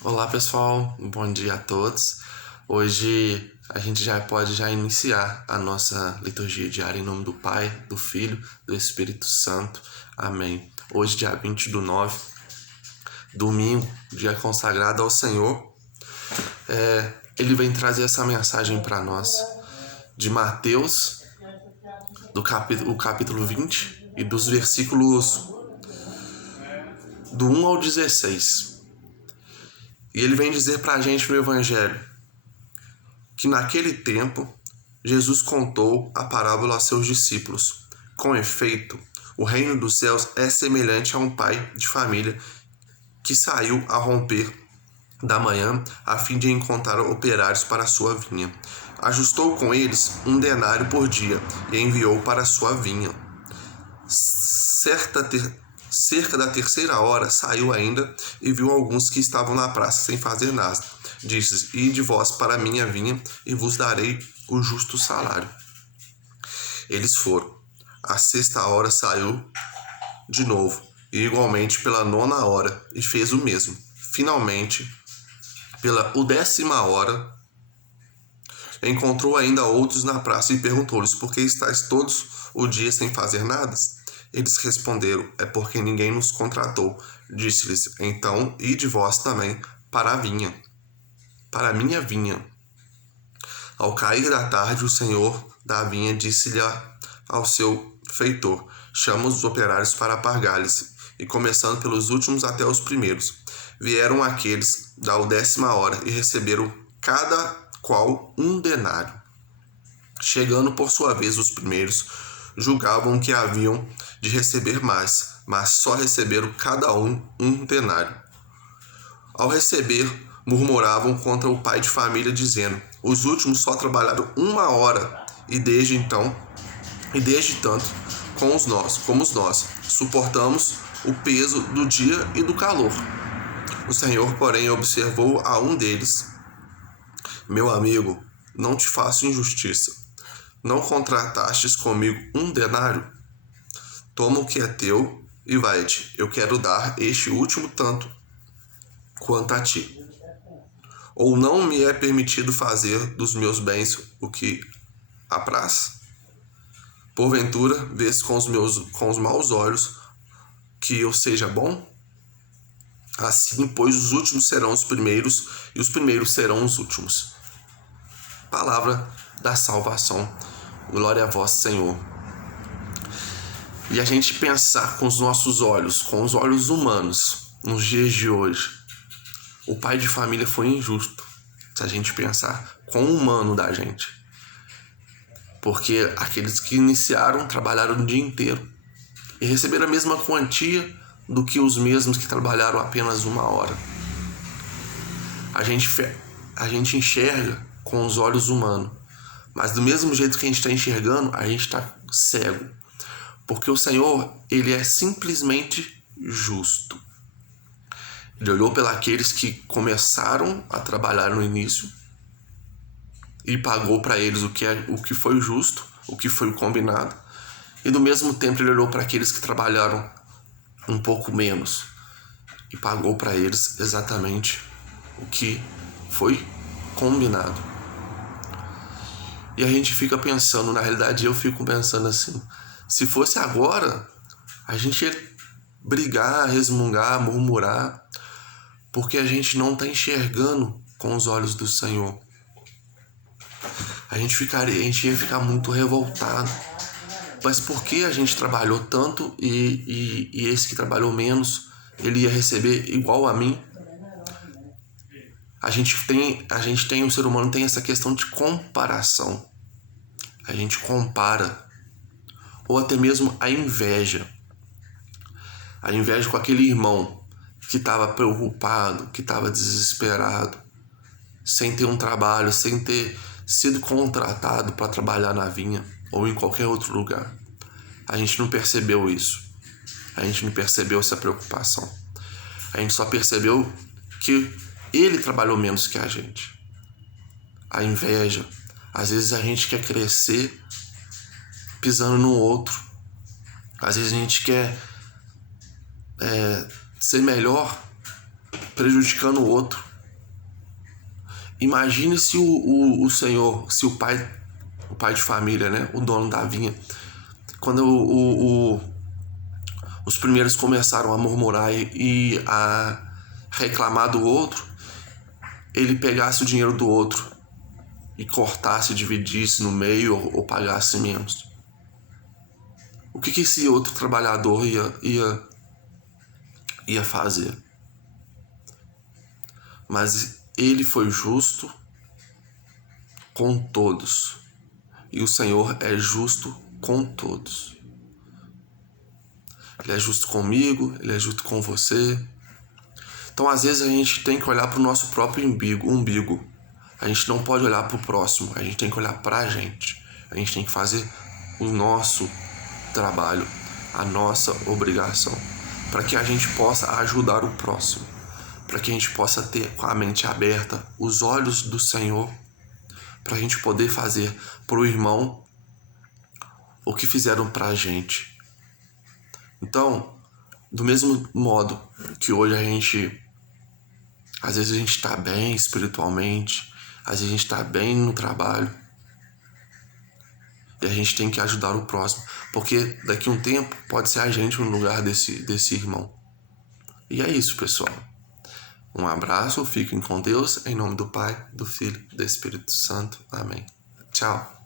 Olá pessoal, bom dia a todos. Hoje a gente já pode iniciar a nossa liturgia diária em nome do Pai, do Filho, do Espírito Santo. Amém. Hoje, dia 20/9, domingo, dia consagrado ao Senhor. Ele vem trazer essa mensagem para nós de Mateus, o capítulo 20 e dos versículos do 1 ao 16. E ele vem dizer para a gente no Evangelho que naquele tempo Jesus contou a parábola a seus discípulos. Com efeito, o reino dos céus é semelhante a um pai de família que saiu a romper da manhã a fim de encontrar operários para a sua vinha. Ajustou com eles 1 denário por dia e enviou para a sua vinha. Cerca da terceira hora saiu ainda e viu alguns que estavam na praça sem fazer nada. Disse: Ide vós para a minha vinha e vos darei o justo salário. Eles foram. À sexta hora saiu de novo, e igualmente pela nona hora, e fez o mesmo. Finalmente, pela 10ª hora, encontrou ainda outros na praça e perguntou-lhes: Por que estáis todos o dia sem fazer nada? Eles responderam: É porque ninguém nos contratou. Disse-lhes: Então, ide vós também para a vinha, para a minha vinha. Ao cair da tarde, o senhor da vinha disse-lhe ao seu feitor: Chama os operários para pagar-lhes. E começando pelos últimos até os primeiros, vieram aqueles da 10ª hora e receberam cada qual 1 denário. Chegando por sua vez os primeiros, julgavam que haviam de receber mais, mas só receberam cada um 1 denário. Ao receber, murmuravam contra o pai de família, dizendo: Os últimos só trabalharam 1 hora, e desde tanto, como nós, suportamos o peso do dia e do calor. O Senhor, porém, observou a um deles: Meu amigo, não te faço injustiça. Não contratastes comigo 1 denário? Toma o que é teu e vai-te. Eu quero dar este último tanto quanto a ti. Ou não me é permitido fazer dos meus bens o que apraz? Porventura, vês com os maus olhos que eu seja bom? Assim, pois, os últimos serão os primeiros, e os primeiros serão os últimos. Palavra da salvação. Glória a vós, Senhor. E a gente pensar com os nossos olhos, com os olhos humanos, nos dias de hoje, o pai de família foi injusto. Se a gente pensar com o humano da gente. Porque aqueles que iniciaram trabalharam o dia inteiro e receberam a mesma quantia do que os mesmos que trabalharam apenas 1 hora. A gente enxerga com os olhos humanos, mas do mesmo jeito que a gente está enxergando, a gente está cego. Porque o Senhor, Ele é simplesmente justo. Ele olhou pelos que começaram a trabalhar no início e pagou para eles o que foi justo, o que foi combinado. E do mesmo tempo Ele olhou para aqueles que trabalharam um pouco menos e pagou para eles exatamente o que foi combinado. E a gente fica pensando, na realidade eu fico pensando assim, se fosse agora, a gente ia brigar, resmungar, murmurar, porque a gente não está enxergando com os olhos do Senhor. A gente ia ficar muito revoltado. Mas por que a gente trabalhou tanto e esse que trabalhou menos, ele ia receber igual a mim? O ser humano tem essa questão de comparação. A gente compara. Ou até mesmo a inveja. A inveja com aquele irmão que estava preocupado, que estava desesperado, sem ter um trabalho, sem ter sido contratado para trabalhar na vinha ou em qualquer outro lugar. A gente não percebeu isso. A gente não percebeu essa preocupação. A gente só percebeu que ele trabalhou menos que a gente. A inveja. Às vezes a gente quer crescer pisando no outro. Às vezes a gente quer ser melhor prejudicando o outro. Imagine se o senhor, se o pai de família, né, o dono da vinha, quando os primeiros começaram a murmurar e a reclamar do outro, ele pegasse o dinheiro do outro e cortasse, dividisse no meio ou pagasse menos. O que esse outro trabalhador ia fazer? Mas ele foi justo com todos. E o Senhor é justo com todos. Ele é justo comigo, ele é justo com você. Então, às vezes, a gente tem que olhar para o nosso próprio umbigo. A gente não pode olhar para o próximo, a gente tem que olhar para a gente. A gente tem que fazer o nosso trabalho, a nossa obrigação, para que a gente possa ajudar o próximo, para que a gente possa ter com a mente aberta, os olhos do Senhor, para a gente poder fazer para o irmão o que fizeram para a gente. Então, do mesmo modo que hoje às vezes a gente está bem espiritualmente, às vezes a gente está bem no trabalho, e a gente tem que ajudar o próximo, porque daqui a um tempo pode ser a gente no lugar desse irmão. E é isso, pessoal. Um abraço, fiquem com Deus, em nome do Pai, do Filho e do Espírito Santo. Amém. Tchau.